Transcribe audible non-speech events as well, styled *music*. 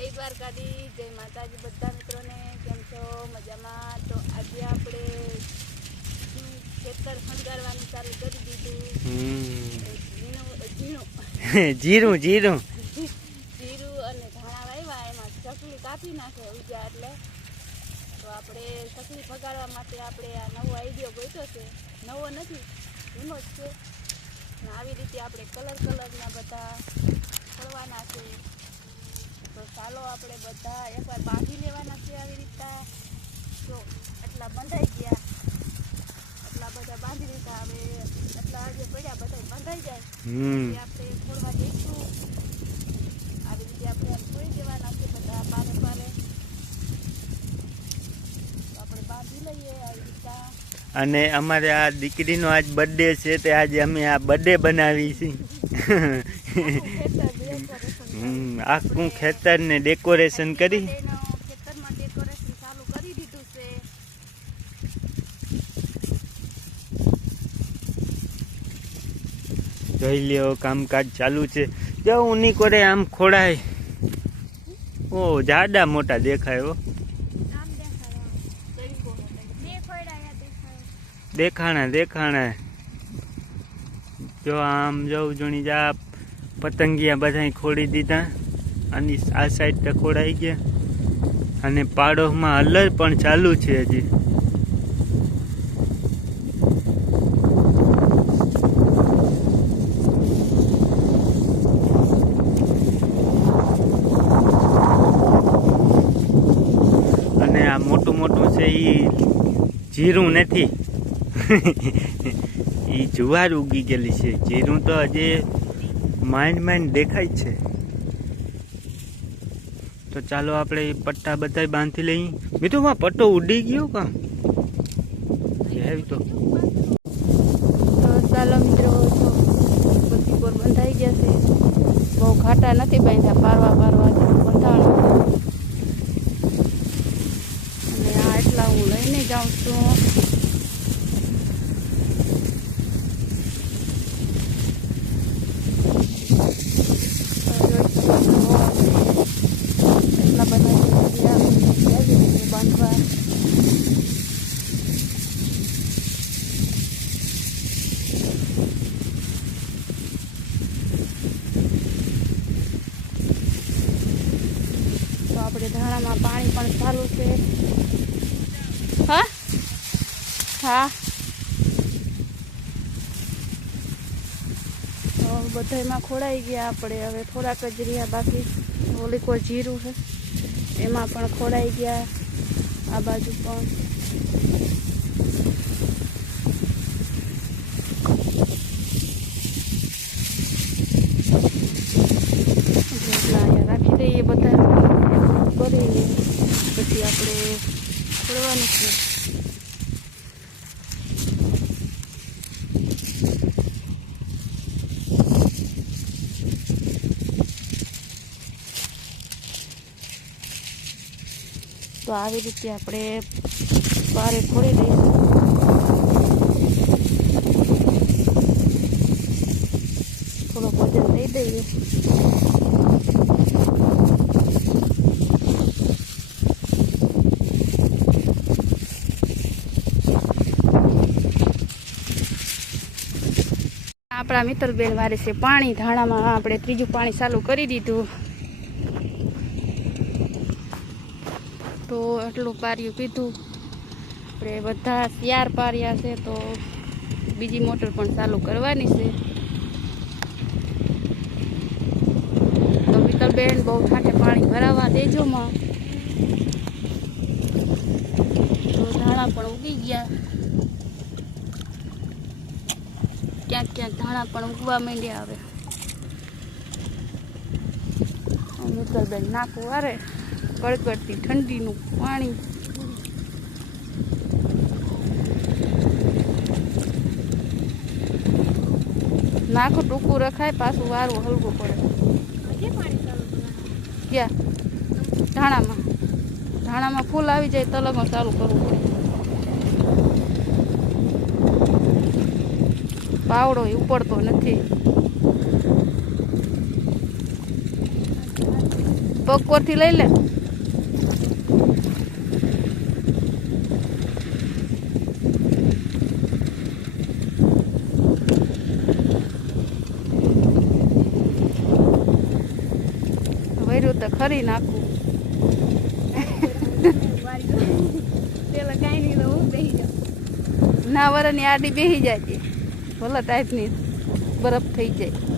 જય દ્વારકાધી જય માતાજી. બધા મિત્રોને કેમ છો? મજામાં? તો આજે આપણે ખેતર શણગારવાનું ચાલુ કરી દીધું. *laughs* જીરું જીરું. જીરું અને ધાણા વાવ્યા એમાં ચકલી કાપી નાખે ઉજા એટલે. તો આપણે ચકલી ફગાડવા માટે આપણે આ નવો આઈડિયો ગોઈતો છે. નવો નથી જૂનો જ છે. આવી રીતે આપણે કલર કલરના બધા ફળવાના છે. તો ચાલો આપણે બધા એકવાર બાંધી લેવાના છે આવી રીતના. જો એટલા બંધાઈ ગયા. એટલા બધા બાંધી દીધા હવે એટલા આજે પડ્યા બધા બંધાઈ જાય. આપણે છોડવા જઈશું. આવી રીતે આપણે છોડી દેવાના છે બધા પારે પારે આપણે બાંધી લઈએ આવી રીતના. અને અમારે આ દીકરીનો આજ બર્થડે છે તે આજે અમે આ બર્થડે બનાવી છે. *laughs* *laughs* આખું ખેતરને ડેકોરેશન કરી. જોઈ લ્યો, કામકાજ ચાલુ છે. જો ઉની કોરે આમ ખોડાય ઓ, જાડા મોટા દેખાય દેખાણા દેખાણા. જો આમ જવું જોણી જા પતંગિયા બધા ખોડી દીધા. અને આ સાઈડ તો ખોડાઈ ગયા. અને પાડોમાં અલર પણ ચાલુ છે હજી. અને આ મોટું મોટું છે એ જીરું નથી. *laughs* એ જુવાર ઉગી ગયેલી છે. જીરું તો હજી માંડ માંડ દેખાય છે. તો ચાલો આપણે પટ્ટા બધા બાંધી લઈએ. બીજું માં પટ્ટો ઉડી ગયો કા તો. ચાલો મિત્રો બધી બોર બંધાઈ ગયા છે. બહુ ઘાટા નથી બાંધ્યા, પારવા પારવા જેવું બંધાણું અને આ એટલા હું લઈને જાઉં છું એટલા બધા બાંધવા તો આપણે ધાણામાં પાણી પણ ચાલુ છે. હા? હા. બધામાં ખોડાઈ ગયા આપણે. હવે થોડાક જ રહ્યા બાકી. ઓલીકો જીરું છે. એમાં પણ ખોડાઈ ગયા. આ બાજુ પણ એટલે એટલા અહીંયા રાખી દઈએ બધા કરીને પછી આપણે ખોલવાનું છે. તો આવી રીતે આપણે બારે ખોલી દઈશું થોડોક વજન દઈ દઈએ. આપણા મિત્તલબેન વારે છે પાણી, ધાણામાં આપણે ત્રીજું પાણી ચાલુ કરી દીધું. તો આટલું પાર્યું પીધું. આપણે બધા શિયાર પાર્યા છે તો બીજી મોટર પણ ચાલુ કરવાની છે. તો મિત્તલબેન બહુ ઠાઠે પાણી ભરાવા દેજો માં. તો ધાણા પણ ઉગી ગયા. ક્યાંક ક્યાંક ધાણા પણ ઉગવા માંડ્યા આવે મિત્તલબેન નાખું વારે કડકડતી ઠંડીનું પાણી. નાખું ટૂંકું રખાય પાછું વારવું હલવું પડે. ક્યાં? ધાણામાં. ધાણામાં ફૂલ આવી જાય તલગમાં ચાલુ કરવું પડે. પાવડો એ ઉપડતો નથી. કોરથી લઈ લે. વૈરું તો ખરી નાખું. *laughs* પેલા કાંઈ નહીં તો હું બેસી ના વરની આડી બેસી જાય ભલે ટાઈપની બરફ થઈ જાય.